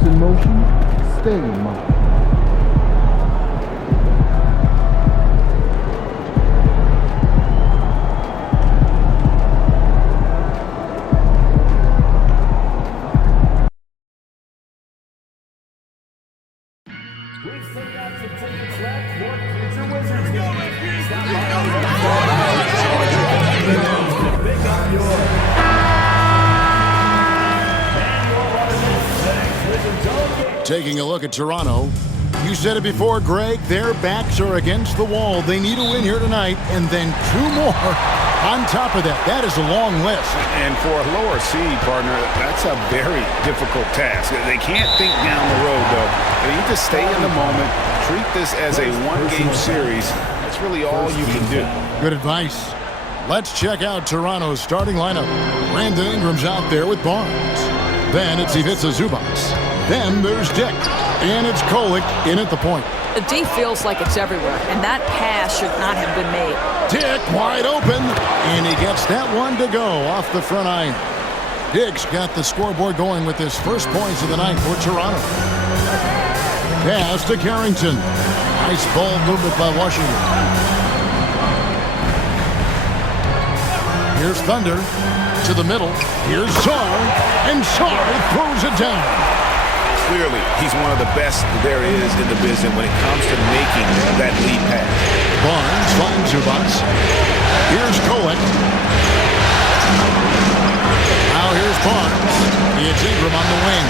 Once in motion, stay in motion. We've still got some tickets left for future Wizards games. Pick up your Taking a look at Toronto. You said it before, Greg. Their backs are against the wall. They need a win here tonight, and then 2 more on top of that. That is a long list. And for a lower seed, partner, that's a very difficult task. They can't think down the road, though. They need to stay in the moment, treat this as a one-game series. That's really all you can do. Good advice. Let's check out Toronto's starting lineup. Brandon Ingram's out there with Barnes. Then it's Ivica Zubac. Then there's Dick. And it's Kolek in at the point. The D feels like it's everywhere, and that pass should not have been made. Dick wide open, and he gets that one to go off the front iron. Dick's got the scoreboard going with his first points of the night for Toronto. Pass to Carrington. Nice ball movement by Washington. Here's Thunder to the middle. Here's Sarr, and Sarr throws it down. Clearly, he's one of the best there is in the business when it comes to making that lead pass. Barnes finds Zubac. Here's Kolek. Now here's Barnes. It's Ingram on the wing.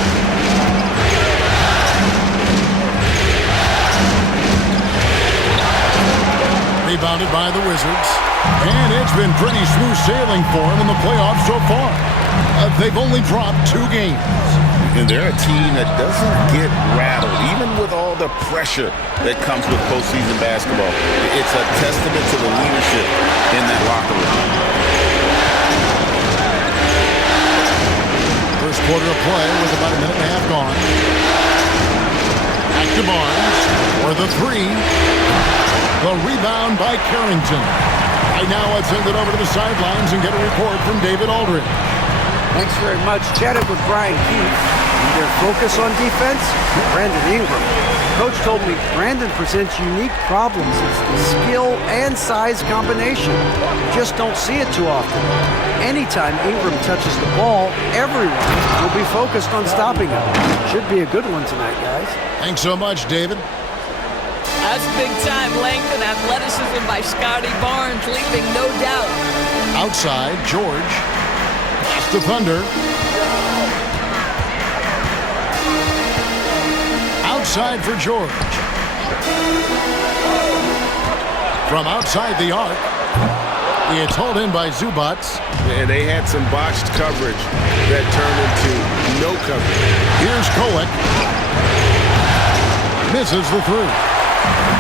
Rebounded by the Wizards. And it's been pretty smooth sailing for them in the playoffs so far. They've only dropped 2 games. And they're a team that doesn't get rattled, even with all the pressure that comes with postseason basketball. It's a testament to the leadership in that locker room. First quarter of play with about a minute and a half gone. Back to Barnes for the 3. The rebound by Carrington. Right now, let's send it over to the sidelines and get a report from David Aldridge. Thanks very much. Chatted with Brian Keefe. Their focus on defense, Brandon Ingram. Coach told me Brandon presents unique problems. It's the skill and size combination. You just don't see it too often. Anytime Ingram touches the ball, everyone will be focused on stopping him. Should be a good one tonight, guys. Thanks so much, David. That's big-time length and athleticism by Scotty Barnes, leaving no doubt. Outside, George. Pass to Thunder. Outside for George. From outside the arc. It's hauled in by Zubac. And they had some botched coverage that turned into no coverage. Here's Kolek. Misses the 3.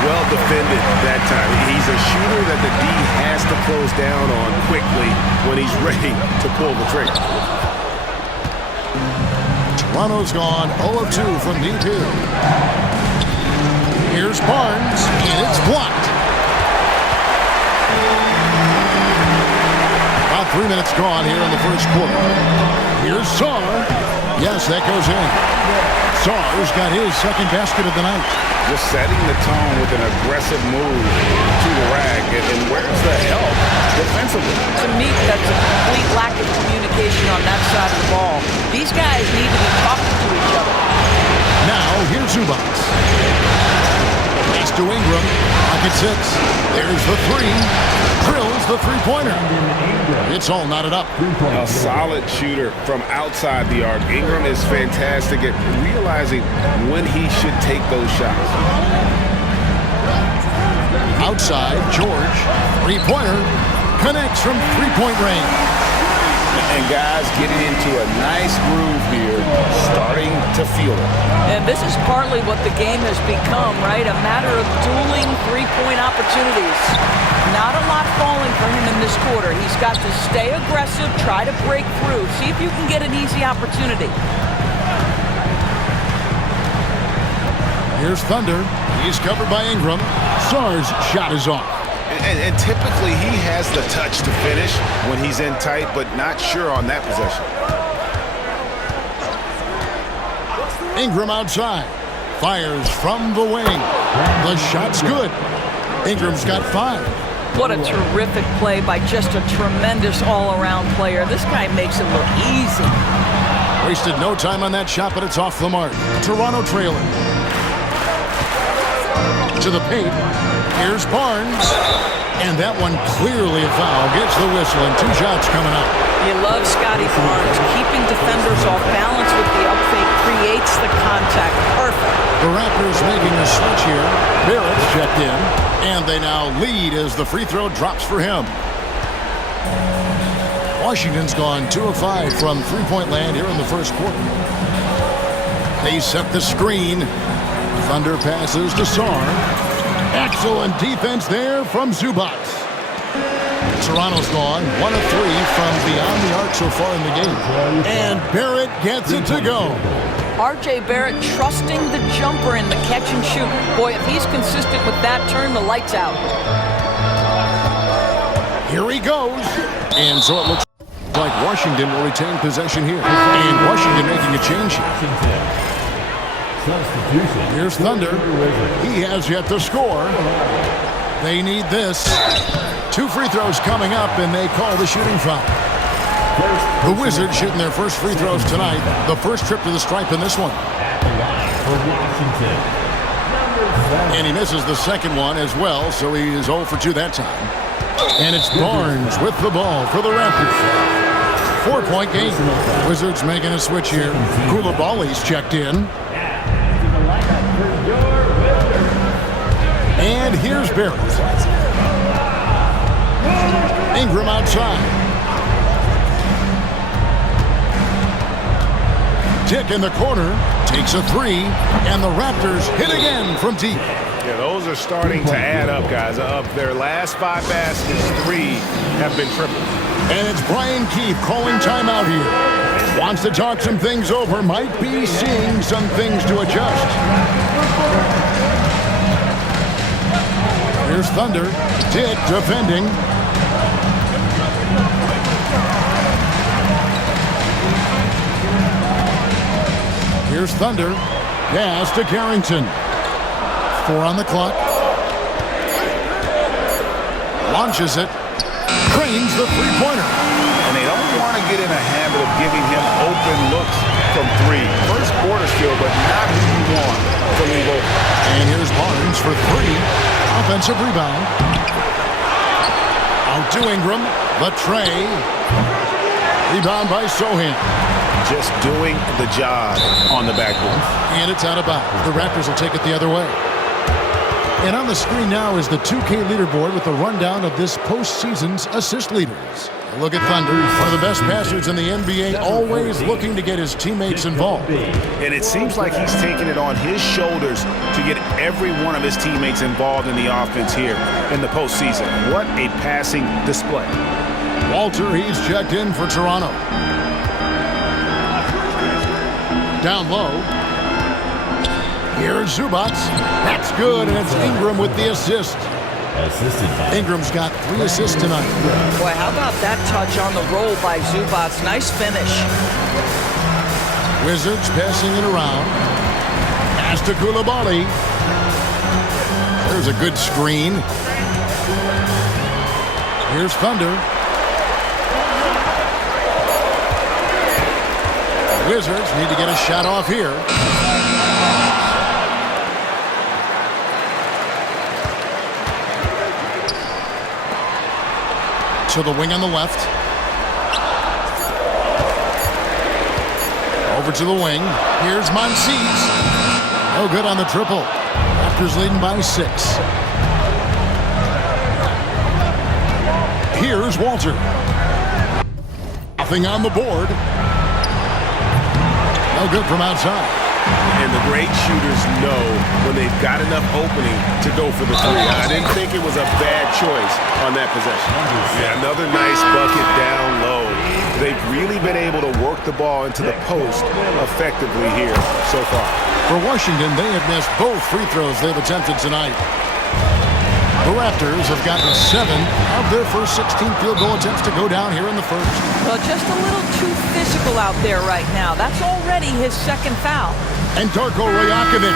Well defended that time. He's a shooter that the D has to close down on quickly when he's ready to pull the trigger. Toronto's gone 0 of 2 from deep here. Here's Barnes, and it's blocked. About 3 minutes gone here in the first quarter. Here's Sarr. Yes, that goes in. Sarr's got his second basket of the night. Just setting the tone with an aggressive move to the rack. And where's the help defensively? To me, that's a complete lack of communication on that side of the ball. These guys need to be talking to each other. Now, here's Zubac. Pass to Ingram. Pocket 6. There's the 3. Drills the three-pointer. It's all knotted up. A solid shooter from outside the arc. Ingram is fantastic at realizing when he should take those shots. Outside, George. Three-pointer. Connects from three-point range. And guys getting into a nice groove here, starting to feel it. And this is partly what the game has become, right? A matter of dueling three-point opportunities. Not a lot falling for him in this quarter. He's got to stay aggressive, try to break through. See if you can get an easy opportunity. Here's Thunder. He's covered by Ingram. Sarr's shot is off. And typically he has the touch to finish when he's in tight, but not sure on that possession. Ingram outside. Fires from the wing. The shot's good. Ingram's got 5. What a terrific play by just a tremendous all-around player. This guy makes it look easy. Wasted no time on that shot, but it's off the mark. Toronto trailing. To the paint. Here's Barnes. And that one clearly a foul. Gets the whistle and 2 shots coming up. You love Scotty Barnes. Keeping defenders off balance with the up fake creates the contact. Perfect. The Raptors making a switch here. Barrett's checked in. And they now lead as the free throw drops for him. Washington's gone 2 of 5 from three-point land here in the first quarter. They set the screen. Thunder passes to Sarr. Excellent defense there from Zubac. Toronto's gone 1 of 3 from beyond the arc so far in the game. And Barrett gets it to go. R.J. Barrett trusting the jumper in the catch and shoot. Boy, if he's consistent with that, turn the lights out. Here he goes. And so it looks like Washington will retain possession here. And Washington making a change here. Here's Thunder. He has yet to score. They need this. 2 free throws coming up, and they call the shooting foul. The Wizards shooting their first free throws tonight. The first trip to the stripe in this one. And he misses the second one as well, so he is 0 for 2 that time. And it's Barnes with the ball for the Raptors. 4-point game. Wizards making a switch here. Koulibaly's checked in. And here's Barrett. Ingram outside. Dick in the corner. Takes a 3. And the Raptors hit again from deep. Yeah, those are starting to add up, guys. Of their last 5 baskets, 3 have been triple. And it's Brian Keefe calling timeout here. Wants to talk some things over. Might be seeing some things to adjust. Here's Thunder. Dick defending. Here's Thunder. Pass to Carrington. 4 on the clock. Launches it. Cranes the three-pointer. And they don't want to get in a habit of giving him open looks from 3. First quarter still, but not who you want to leave open. And here's Barnes for 3. Offensive rebound. Out to Ingram. The tray. Rebound by Sohan. Just doing the job on the backboard. And it's out of bounds. The Raptors will take it the other way. And on the screen now is the 2K leaderboard with a rundown of this postseason's assist leaders. Look at Thunder, one of the best passers in the NBA, always looking to get his teammates involved. And it seems like he's taking it on his shoulders to get every one of his teammates involved in the offense here in the postseason. What a passing display. Walter, he's checked in for Toronto. Down low. Here's Zubac. That's good, and it's Ingram with the assist. Ingram's got 3 assists tonight. Boy, how about that touch on the roll by Zubac? Nice finish. Wizards passing it around. Pass to Koulibaly. There's a good screen. Here's Thunder. Wizards need to get a shot off here. To the wing on the left. Over to the wing. Here's Monsees. No good on the triple. Raptors leading by 6. Here's Walter. Nothing on the board. No good from outside. And the great shooters know when they've got enough opening to go for the 3. I didn't think it was a bad choice on that possession. Yeah, another nice bucket down low. They've really been able to work the ball into the post effectively here so far. For Washington, they have missed both free throws they've attempted tonight. The Raptors have gotten 7 of their first 16 field goal attempts to go down here in the first. Well, just a little too physical out there right now. That's already his second foul. And Darko Rajakovic.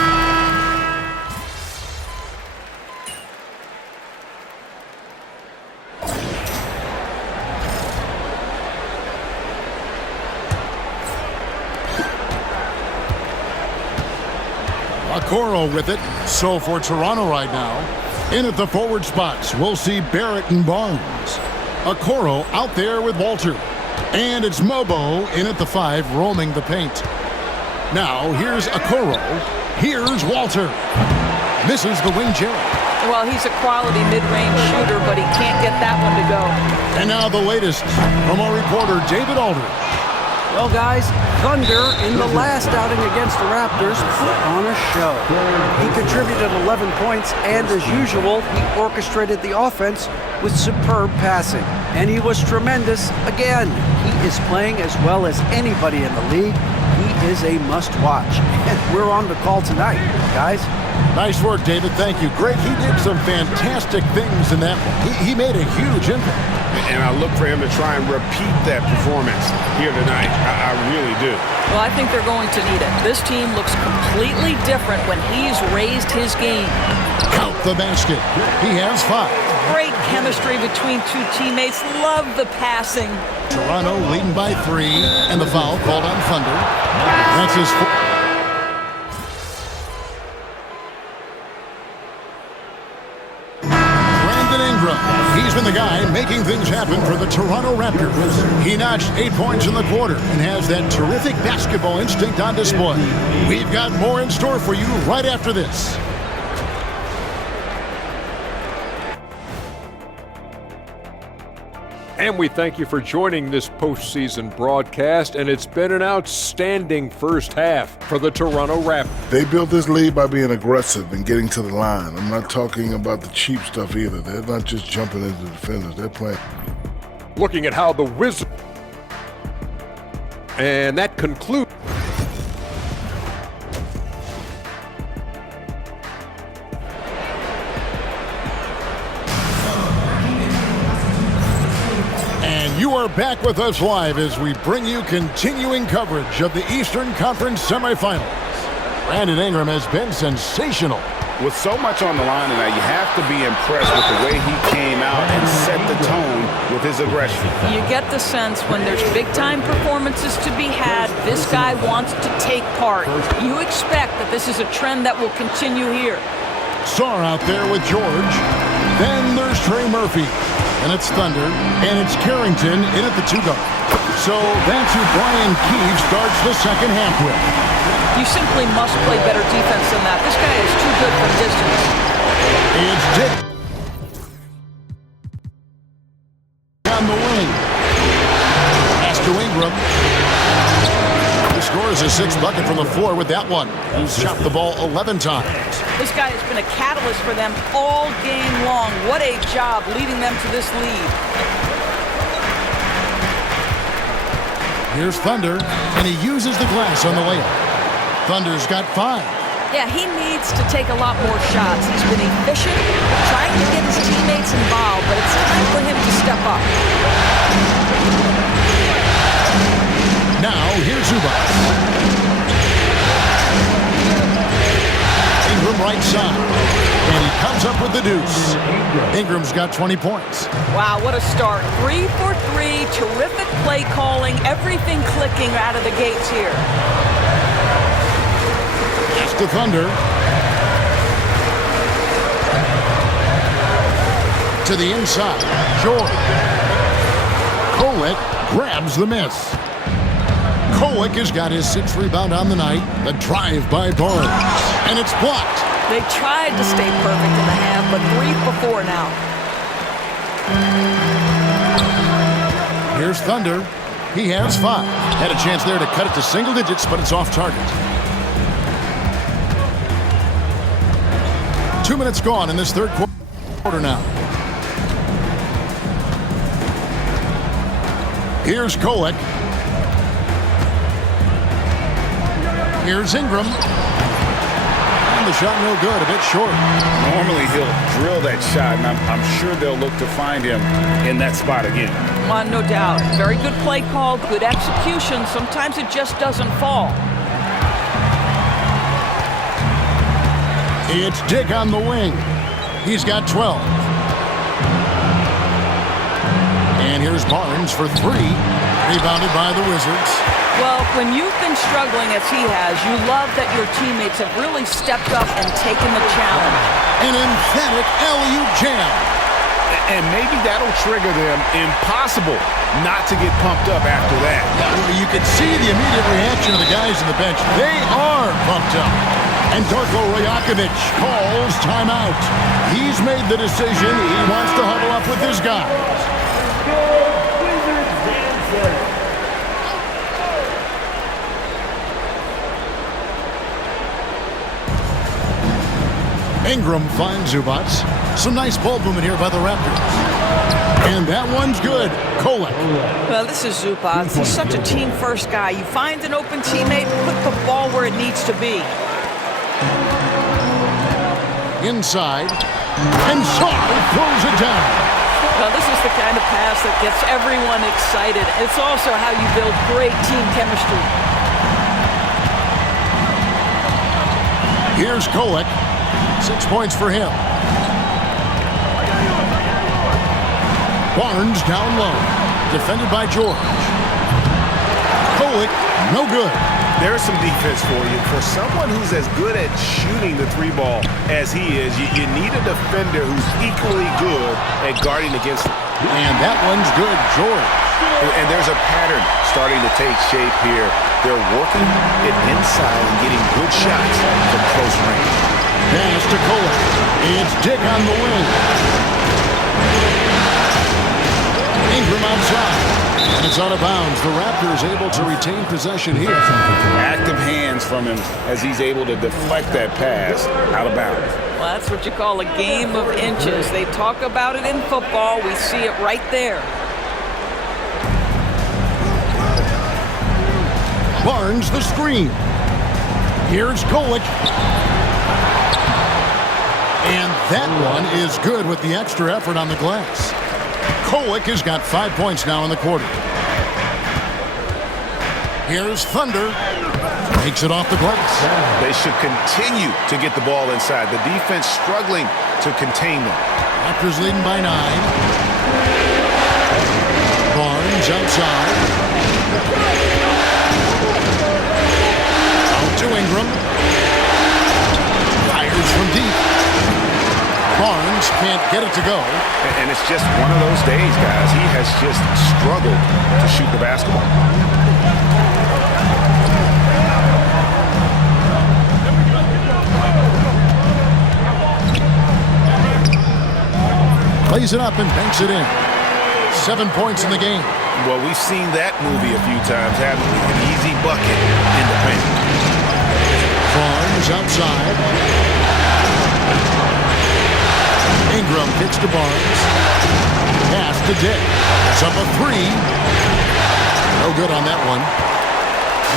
Okoro with it. So for Toronto right now, in at the forward spots, we'll see Barrett and Barnes. Okoro out there with Walter. And it's Mobo in at the 5, roaming the paint. Now, here's Okoro. Here's Walter. Misses the wing Jarrett. Well, he's a quality mid-range shooter, but he can't get that one to go. And now the latest from our reporter, David Aldridge. Well, guys, Thunder, in the last outing against the Raptors, put on a show. He contributed 11 points, and as usual, he orchestrated the offense with superb passing. And he was tremendous again. He is playing as well as anybody in the league. He is a must-watch. And we're on the call tonight, guys. Nice work, David. Thank you. Greg, he did some fantastic things in that one. He made a huge impact. And I look for him to try and repeat that performance here tonight. I really do. Well, I think they're going to need it. This team looks completely different when he's raised his game. Count the basket. He has 5. Great chemistry between two teammates. Love the passing. Toronto leading by 3, and the foul called on Thunder. That's his 4th. He's been the guy making things happen for the Toronto Raptors. He notched 8 points in the quarter and has that terrific basketball instinct on display. We've got more in store for you right after this. And we thank you for joining this postseason broadcast, and it's been an outstanding first half for the Toronto Raptors. They built this lead by being aggressive and getting to the line. I'm not talking about the cheap stuff either. They're not just jumping into the defenders. They're playing. Looking at how the Wizards. And that concludes. You are back with us live as we bring you continuing coverage of the Eastern Conference semifinals. Brandon Ingram has been sensational. With so much on the line tonight, you have to be impressed with the way he came out and set the tone with his aggression. You get the sense when there's big-time performances to be had, this guy wants to take part. You expect that this is a trend that will continue here. Sarr out there with George. Then there's Trey Murphy. And it's Thunder, and it's Carrington in at the 2-guard. So that's who Brian Keefe starts the second half with. You simply must play better defense than that. This guy is too good from distance. It's Dick on the wing. Pass to Ingram. He scores a 6th bucket from the floor with that one. He's shot the ball 11 times. This guy has been a catalyst for them all game long. What a job leading them to this lead. Here's Thunder, and he uses the glass on the layup. Thunder's got 5. Yeah, he needs to take a lot more shots. He's been efficient, trying to get his teammates involved, but it's time for him to step up. Now, here's Zubac. Ingram right side, and he comes up with the deuce. Ingram's got 20 points. Wow, what a start. 3 for 3, terrific play calling, everything clicking out of the gates here. Pass to Thunder. To the inside, George. Kolek grabs the miss. Kolek has got his 6th rebound on the night. The drive by Barnes. And it's blocked. They tried to stay perfect in the half, but 3 for 4 now. Here's Thunder. He has 5. Had a chance there to cut it to single digits, but it's off target. 2 minutes gone in this third quarter now. Here's Kolek. Here's Ingram. And the shot no good, a bit short. Normally he'll drill that shot, and I'm sure they'll look to find him in that spot again. No doubt. Very good play call, good execution. Sometimes it just doesn't fall. It's Dick on the wing. He's got 12. And here's Barnes for 3. Rebounded by the Wizards. Well, when you've been struggling as he has, you love that your teammates have really stepped up and taken the challenge. An emphatic alley-oop jam. And maybe that'll trigger them. Impossible not to get pumped up after that. You can see the immediate reaction of the guys on the bench. They are pumped up. And Darko Rajakovic calls timeout. He's made the decision. He wants to huddle up with his guys. Ingram finds Zubac. Some nice ball movement here by the Raptors. And that one's good. Kolek. Well, this is Zubac. He's such a team-first guy. You find an open teammate, put the ball where it needs to be. Inside. And Sarr throws it down. Well, this is the kind of pass that gets everyone excited. It's also how you build great team chemistry. Here's Kolek. 6 points for him. Barnes down low. Defended by George. Kolek, no good. There's some defense for you. For someone who's as good at shooting the 3-ball as he is, you need a defender who's equally good at guarding against it. And that one's good, George. And there's a pattern starting to take shape here. They're working it inside and getting good shots from close range. Pass to Kolek. It's Dick on the wing. Ingram outside. And it's out of bounds. The Raptors able to retain possession here. Active hands from him as he's able to deflect that pass out of bounds. Well, that's what you call a game of inches. They talk about it in football. We see it right there. Barnes the screen. Here's Kolek. And that one is good with the extra effort on the glass. Kolek has got 5 points now in the quarter. Here's Thunder. Takes it off the glass. They should continue to get the ball inside. The defense struggling to contain them. Raptors leading by 9. Barnes outside. Out to Ingram. Fires from deep. Barnes can't get it to go. And it's just one of those days, guys. He has just struggled to shoot the basketball. Plays it up and banks it in. 7 points in the game. Well, we've seen that movie a few times, haven't we? An easy bucket in the paint. Barnes outside. Ingram kicks to Barnes. Pass to Dick. It's up a 3. No good on that one.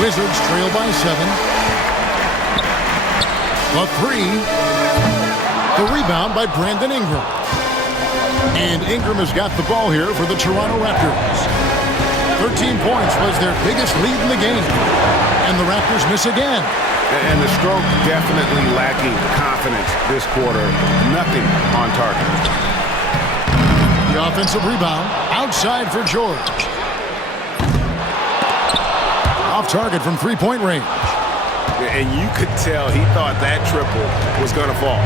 Wizards trail by 7. A 3. The rebound by Brandon Ingram. And Ingram has got the ball here for the Toronto Raptors. 13 points was their biggest lead in the game. And the Raptors miss again. And the stroke definitely lacking confidence this quarter. Nothing on target. The offensive rebound outside for George. Off target from three-point range. And you could tell he thought that triple was going to fall.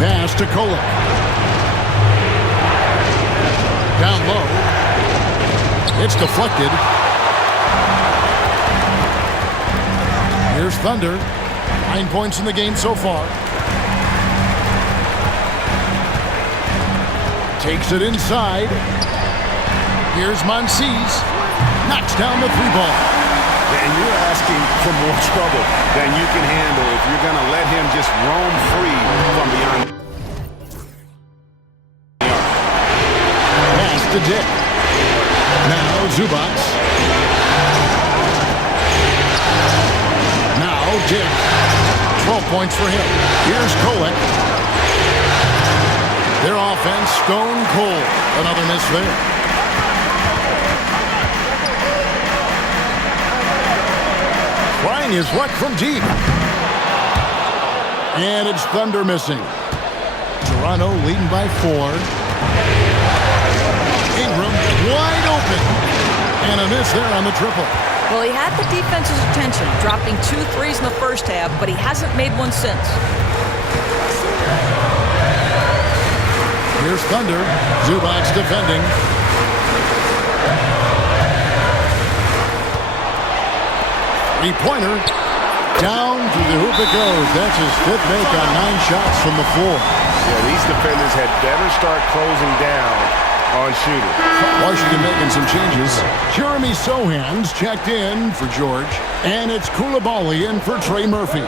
Pass to Kolek. Down low. It's deflected. Here's Thunder. 9 points in the game so far. Takes it inside. Here's Monsees. Knocks down the 3-ball. And you're asking for more trouble than you can handle if you're going to let him just roam free from beyond. Pass to Dick. Now Zubac. Now Dick. 12 points for him. Here's Kolek. Their offense stone cold. Another miss there. Trying his luck from deep. And it's Thunder missing. Toronto leading by 4. Ingram wide open. And a miss there on the triple. Well, he had the defense's attention, dropping 2 threes in the first half, but he hasn't made one since. Here's Thunder. Zubac's defending. Three-pointer. Down to the hoop it goes. That's his 5th make on 9 shots from the floor. Yeah, these defenders had better start closing down on shooting. Washington making some changes. Jeremy Sohan's checked in for George. And it's Koulibaly in for Trey Murphy.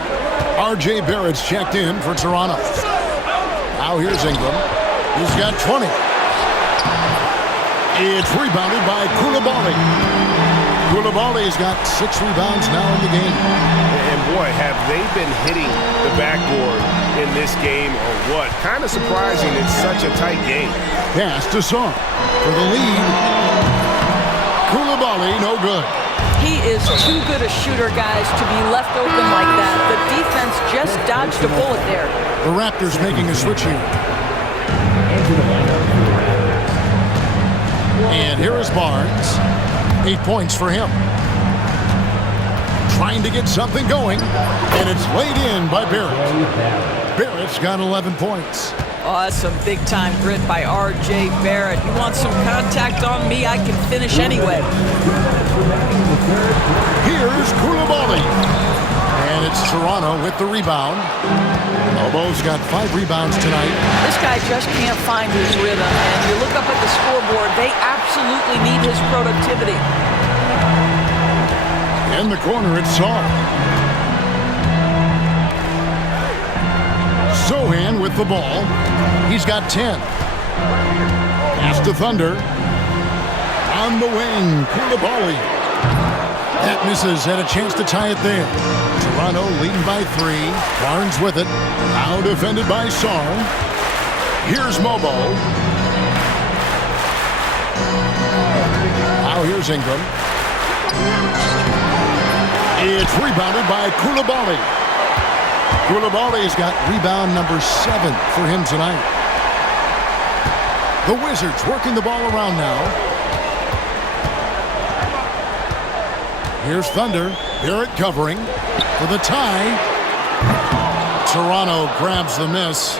R.J. Barrett's checked in for Toronto. Now here's Ingram. He's got 20. It's rebounded by Koulibaly. Koulibaly's got 6 rebounds now in the game. And boy, have they been hitting the backboard in this game or what? Kind of surprising it's such a tight game. Pass to Song for the lead. Koulibaly, no good. He is too good a shooter, guys, to be left open like that. The defense just dodged a bullet there. The Raptors making a switch here. And here is Barnes. 8 points for him. Trying to get something going. And it's laid in by Barrett. Barrett's got 11 points. Oh, that's some big-time grit by R.J. Barrett. You want some contact on me, I can finish anyway. Here's Koulibaly. And it's Toronto with the rebound. Lobo's got 5 rebounds tonight. This guy just can't find his rhythm. And you look up at the scoreboard, they absolutely need his productivity. In the corner, it's Saul. Sohan with the ball. He's got 10. Pass to Thunder. On the wing, Koulibaly. That misses, had a chance to tie it there. Toronto leading by 3. Barnes with it. Now defended by Song. Here's Mobo. Now here's Ingram. It's rebounded by Koulibaly. Koulibaly's got rebound number 7 for him tonight. The Wizards working the ball around now. Here's Thunder. Barrett covering for the tie. Toronto grabs the miss.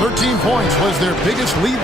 13 points was their biggest lead.